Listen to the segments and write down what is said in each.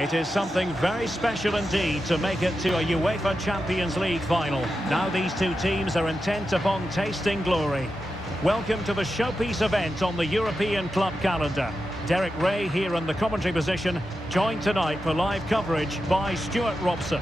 It is something very special indeed to make it to a UEFA Champions League final. Now these two teams are intent upon tasting glory. Welcome to the showpiece event on the European club calendar. Derek Ray here in the commentary position, joined tonight for live coverage by Stuart Robson.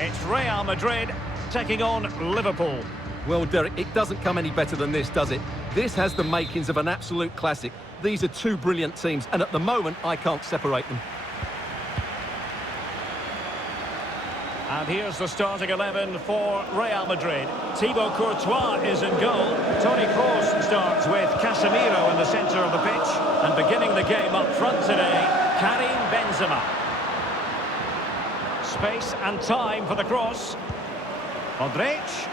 It's Real Madrid taking on Liverpool. Well, Derek, it doesn't come any better than this, does it? This has the makings of an absolute classic. These are two brilliant teams, and at the moment, I can't separate them. And here's the starting 11 for Real Madrid. Thibaut Courtois is in goal. Toni Kroos starts with Casemiro in the centre of the pitch. And beginning the game up front today, Karim Benzema. Space and time for the cross. Modric.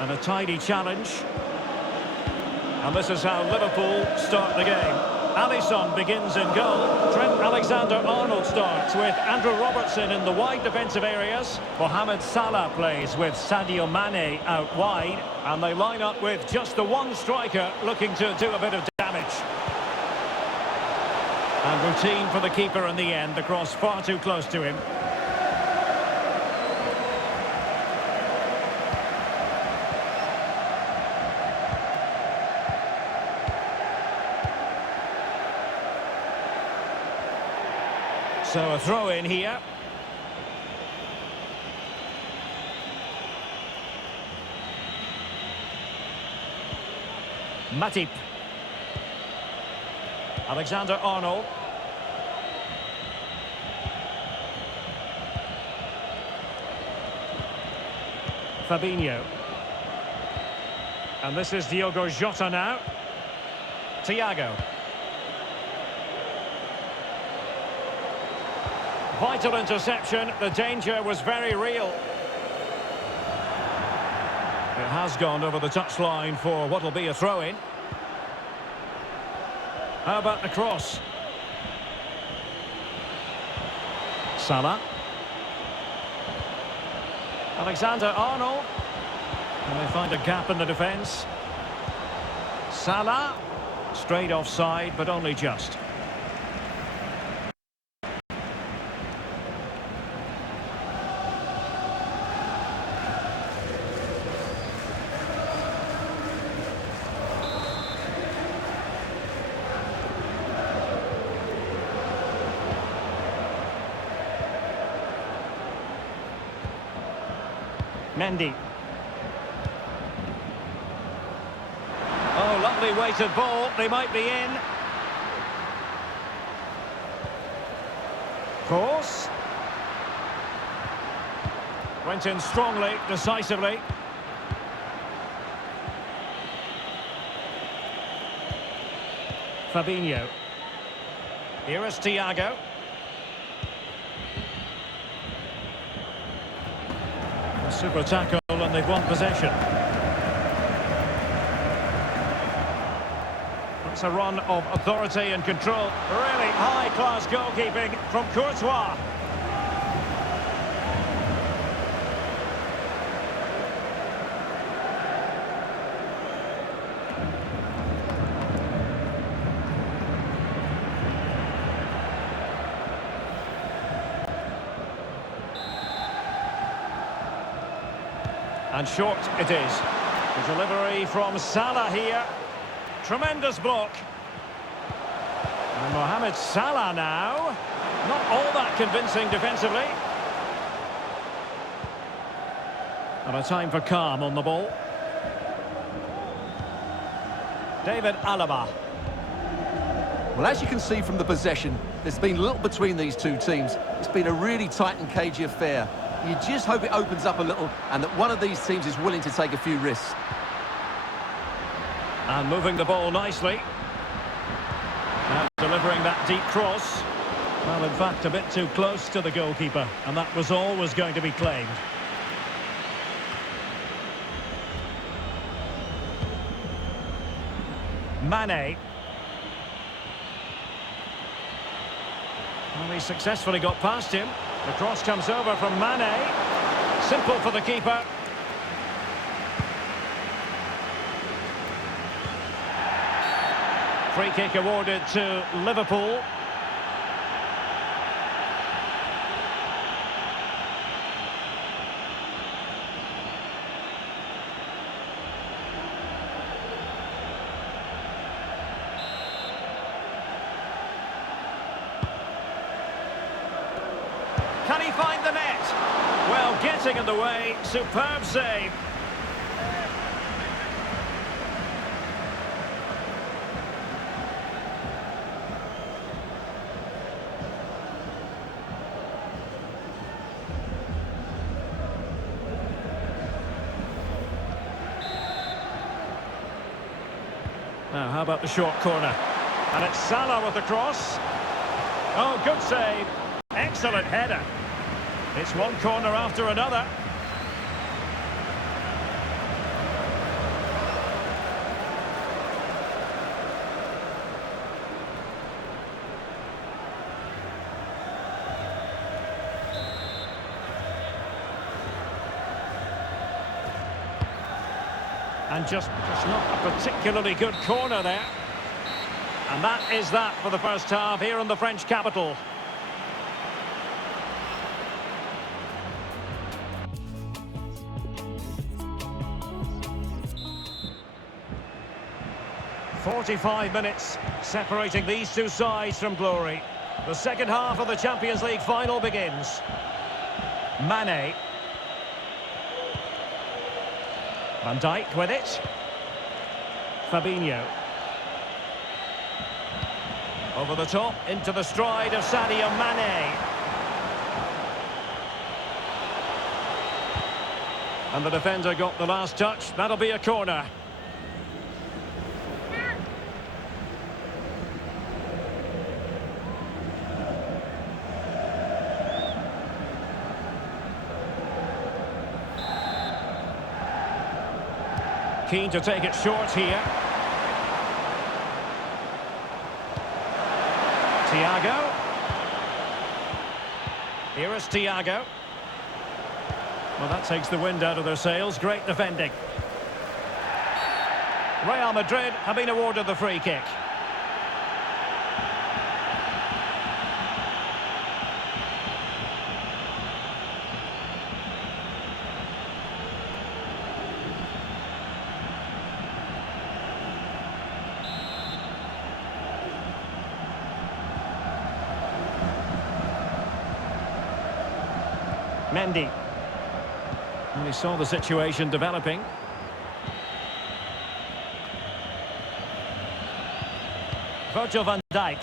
And a tidy challenge. And this is how Liverpool start the game. Alisson begins in goal. Trent Alexander-Arnold starts with Andrew Robertson in the wide defensive areas. Mohamed Salah plays with Sadio Mane out wide. And they line up with just the one striker looking to do a bit of damage. And routine for the keeper in the end. The cross far too close to him. So a throw in here. Matip. Alexander-Arnold. Fabinho. And this is Diogo Jota now. Thiago. Vital interception, the danger was very real. It has gone over the touchline for what will be a throw-in. How about the cross? Salah. Alexander-Arnold. And they find a gap in the defence. Salah. Straight offside, but only just. Mendy. Oh, lovely weighted ball. They might be in. Kroos. Went in strongly, decisively. Fabinho. Here is Thiago. Super tackle and they've won possession. That's a run of authority and control. Really high-class goalkeeping from Courtois. And short it is. The delivery from Salah here. Tremendous block. And Mohamed Salah now. Not all that convincing defensively. And a time for calm on the ball. David Alaba. Well, as you can see from the possession, there's been little between these two teams. It's been a really tight and cagey affair. You just hope it opens up a little and that one of these teams is willing to take a few risks. And moving the ball nicely. Now delivering that deep cross. Well, in fact, a bit too close to the goalkeeper. And that was always going to be claimed. Mane. Well, he successfully got past him. The cross comes over from Mane. Simple for the keeper. Free kick awarded to Liverpool. Well, getting in the way, superb save. Now, how about the short corner? And it's Salah with the cross. Oh, good save. Excellent header. It's one corner after another. And just not a particularly good corner there. And that is that for the first half here in the French capital. "45 minutes separating these two sides from glory. The second half of the Champions League final begins. Mane. Van Dijk with it. Fabinho. Over the top, into the stride of Sadio Mane. And the defender got the last touch. That'll be a corner. Keen to take it short here. Thiago. Here is Thiago. Well, that takes the wind out of their sails. Great defending. Real Madrid have been awarded the free kick. Mendy. And he saw the situation developing. Virgil van Dijk.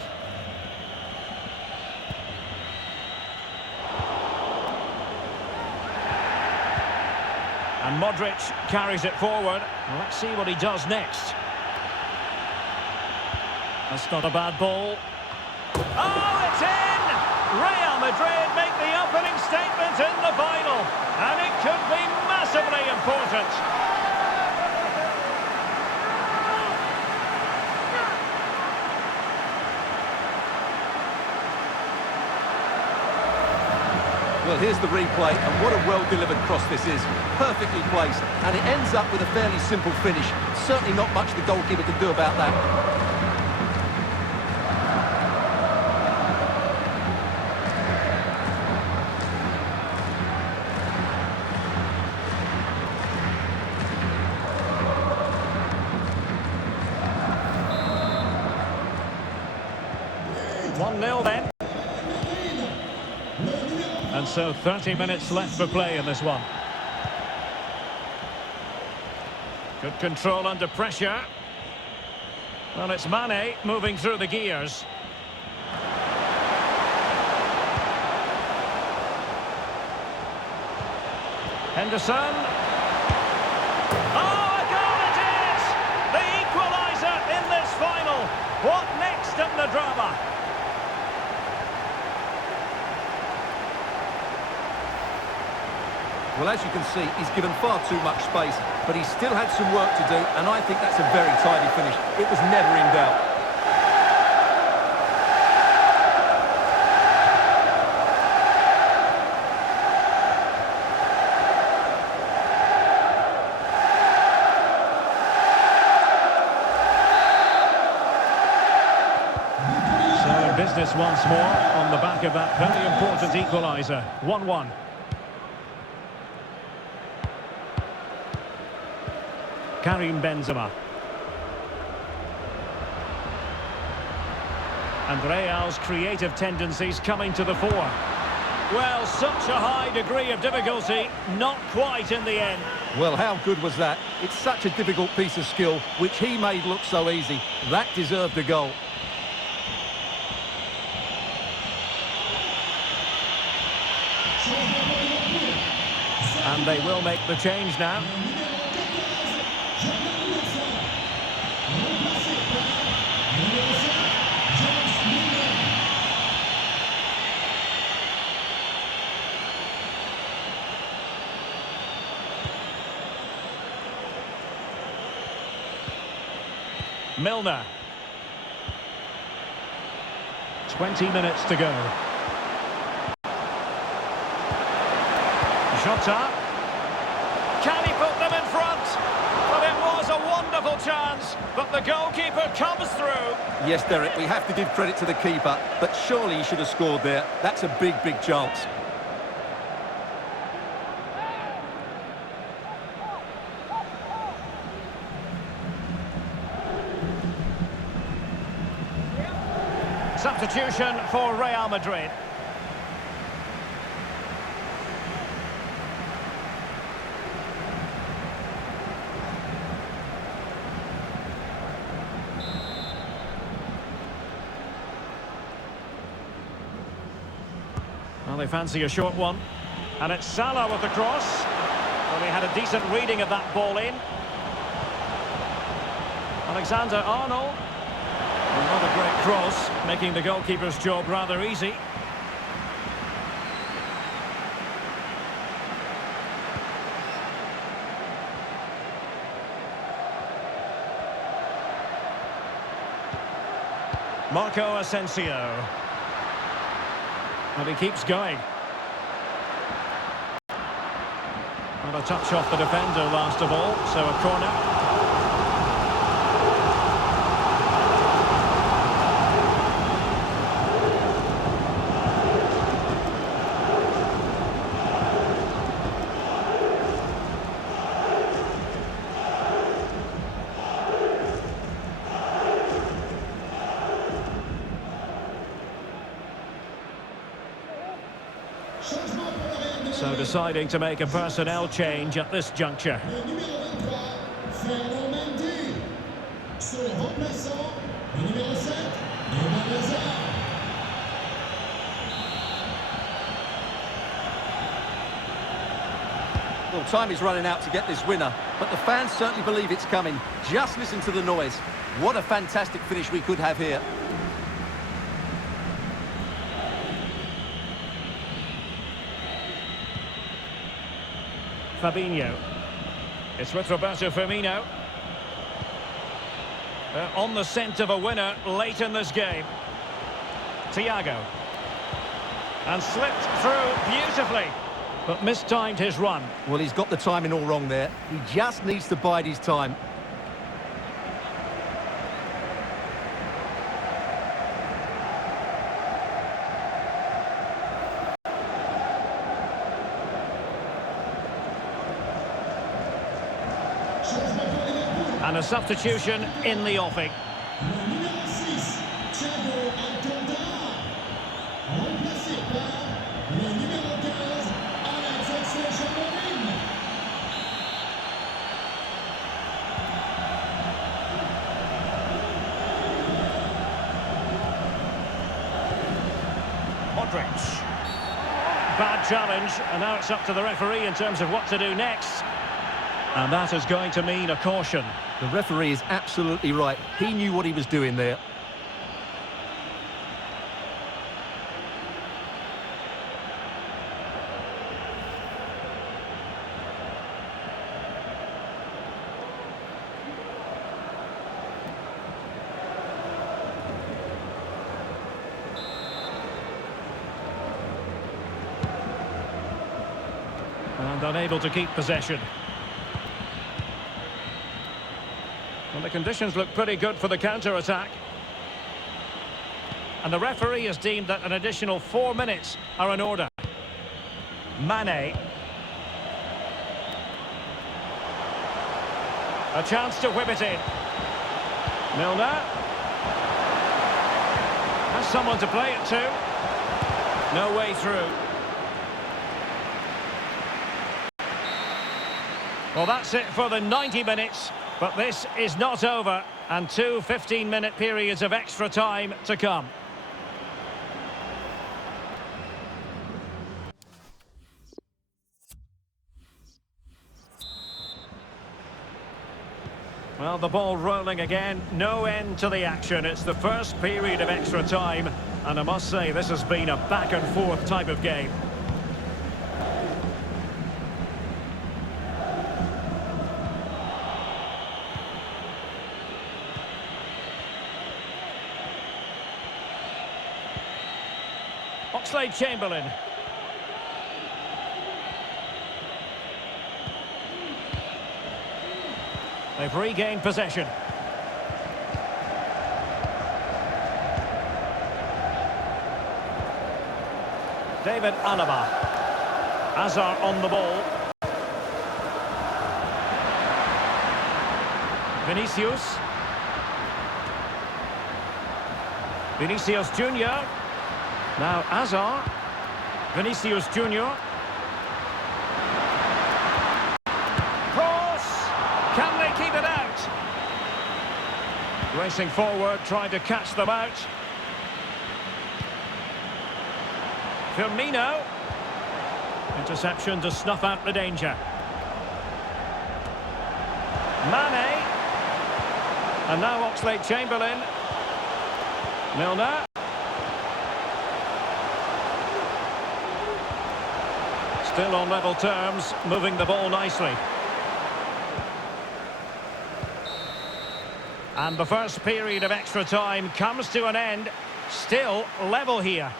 And Modric carries it forward. Well, let's see what he does next. That's not a bad ball. Oh, it's in! Real Madrid make the opening statement in the final, and it could be massively important. Well, here's the replay, and what a well-delivered cross this is. Perfectly placed, and it ends up with a fairly simple finish. Certainly not much the goalkeeper can do about that. 1-0 then. And so 30 minutes left for play in this one. Good control under pressure. Well, it's Mane moving through the gears. Henderson. Oh, a goal it is! The equaliser in this final. What next in the drama? Well, as you can see, he's given far too much space, but he still had some work to do, and I think that's a very tidy finish. It was never in doubt. So in business once more on the back of that very important equaliser. 1-1. Karim Benzema. And Real's creative tendencies coming to the fore. Well, such a high degree of difficulty, not quite in the end. Well, how good was that? It's such a difficult piece of skill, which he made look so easy. That deserved a goal. And they will make the change now. Milner. 20 minutes to go. Shootout. Can he put them in front? But it was a wonderful chance, but the goalkeeper comes through. Yes, Derek, we have to give credit to the keeper, but surely he should have scored there. That's a big, big chance. Substitution for Real Madrid. Well, they fancy a short one. And it's Salah with the cross. Well, they had a decent reading of that ball in. Alexander-Arnold. Another great cross, making the goalkeeper's job rather easy. Marco Asensio. And he keeps going. And a touch off the defender last of all, so a corner. So deciding to make a personnel change at this juncture. Well, time is running out to get this winner, but the fans certainly believe it's coming. Just listen to the noise. What a fantastic finish we could have here. Fabinho. It's with Roberto Firmino. On the scent of a winner late in this game. Thiago. And slipped through beautifully, but mistimed his run. Well, he's got the timing all wrong there. He just needs to bide his time. And a substitution in the offing. Modric. Bad challenge, and now it's up to the referee in terms of what to do next. And that is going to mean a caution. The referee is absolutely right. He knew what he was doing there. And unable to keep possession. Well, the conditions look pretty good for the counter-attack. And the referee has deemed that an additional 4 minutes are in order. Mane. A chance to whip it in. Milner. Has someone to play it to. No way through. Well, that's it for the 90 minutes, but this is not over, and two 15-minute periods of extra time to come. Well, the ball rolling again, no end to the action. It's the first period of extra time, and I must say this has been a back-and-forth type of game. Oxlade-Chamberlain. They've regained possession. David Alaba. Hazard on the ball. Vinicius. Vinicius Junior. Now Hazard. Vinicius Junior. Can they keep it out? Racing forward, trying to catch them out. Firmino. Interception to snuff out the danger. Mane. And now Oxlade-Chamberlain. Milner. Still on level terms, moving the ball nicely. And the first period of extra time comes to an end. Still level here.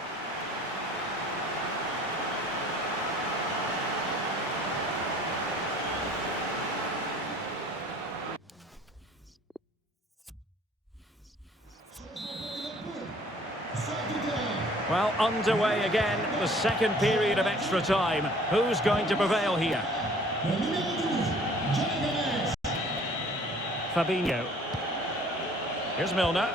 Well, underway again, the second period of extra time. Who's going to prevail here? Fabinho. Here's Milner.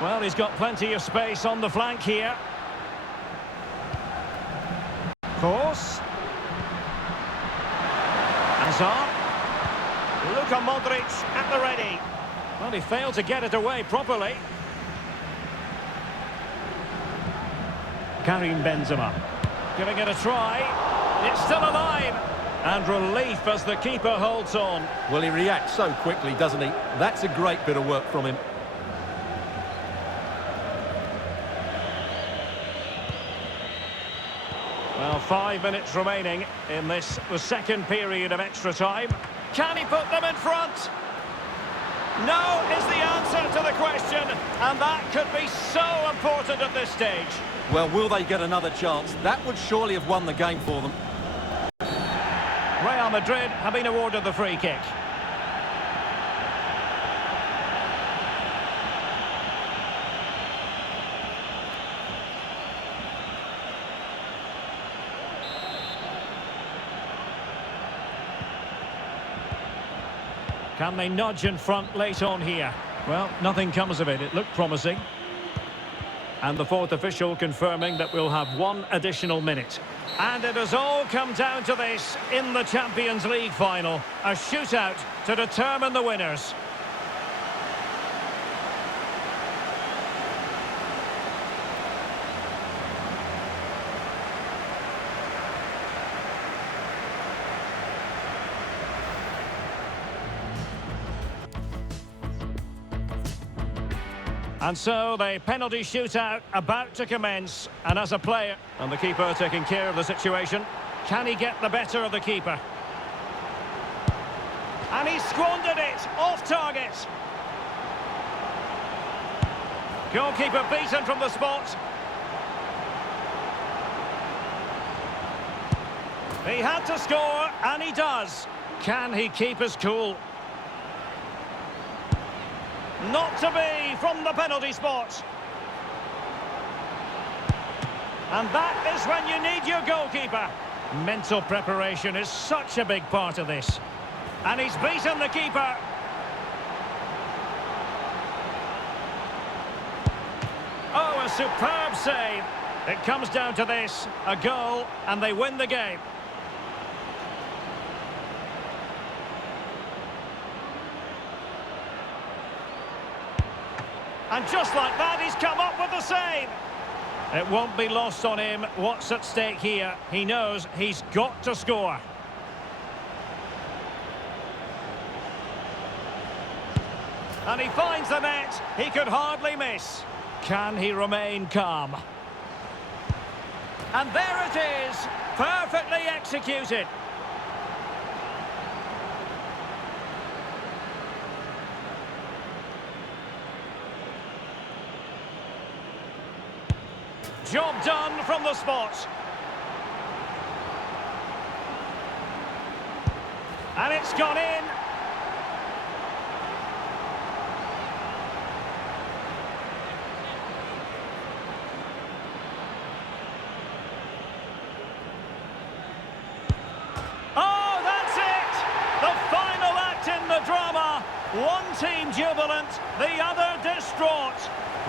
Well, he's got plenty of space on the flank here. Course. Hazard. Luka Modric at the ready. Well, he failed to get it away properly. Karim Benzema. Giving it a try. It's still alive. And relief as the keeper holds on. Well, he reacts so quickly, doesn't he? That's a great bit of work from him. Well, 5 minutes remaining in this, the second period of extra time. Can he put them in front? No is the answer to the question. And that could be so important at this stage. Well, will they get another chance? That would surely have won the game for them. Real Madrid have been awarded the free kick. Can they nudge in front late on here? Well, nothing comes of it. It looked promising. And the fourth official confirming that we'll have one additional minute. And it has all come down to this in the Champions League final. A shootout to determine the winners. And so the penalty shootout about to commence. And as a player, and the keeper taking care of the situation, can he get the better of the keeper? And he squandered it, off target. Goalkeeper beaten from the spot. He had to score, and he does. Can he keep his cool? Not to be from the penalty spot. And that is when you need your goalkeeper. Mental preparation is such a big part of this. And he's beaten the keeper. superb save. It comes down to this, a goal, and they win the game. And just like that, he's come up with the save. It won't be lost on him what's at stake here. He knows he's got to score. And he finds the net. He could hardly miss. Can he remain calm? And there it is. Perfectly executed. Job done from the spot. And it's gone in. Oh, that's it! The final act in the drama. One team jubilant, the other distraught.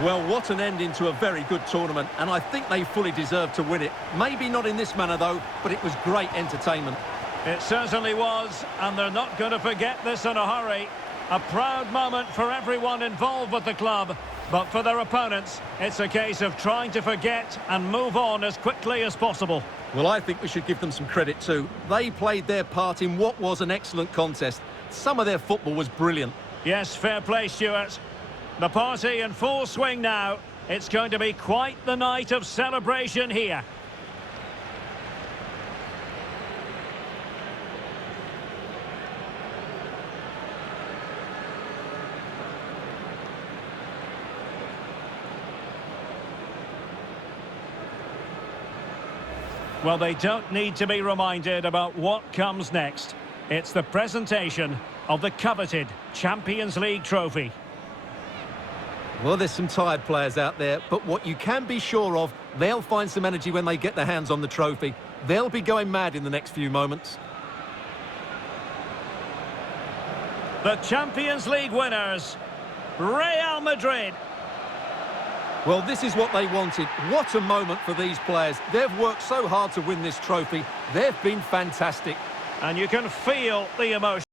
Well, what an ending to a very good tournament, and I think they fully deserve to win it. Maybe not in this manner, though, but it was great entertainment. It certainly was, and they're not going to forget this in a hurry. A proud moment for everyone involved with the club, but for their opponents, it's a case of trying to forget and move on as quickly as possible. Well, I think we should give them some credit too. They played their part in what was an excellent contest. Some of their football was brilliant. Yes, fair play, Stuart. The party in full swing now. It's going to be quite the night of celebration here. Well, they don't need to be reminded about what comes next. It's the presentation of the coveted Champions League trophy. Well, there's some tired players out there, but what you can be sure of, they'll find some energy when they get their hands on the trophy. They'll be going mad in the next few moments. The Champions League winners, Real Madrid. Well, this is what they wanted. What a moment for these players. They've worked so hard to win this trophy. They've been fantastic. And you can feel the emotion.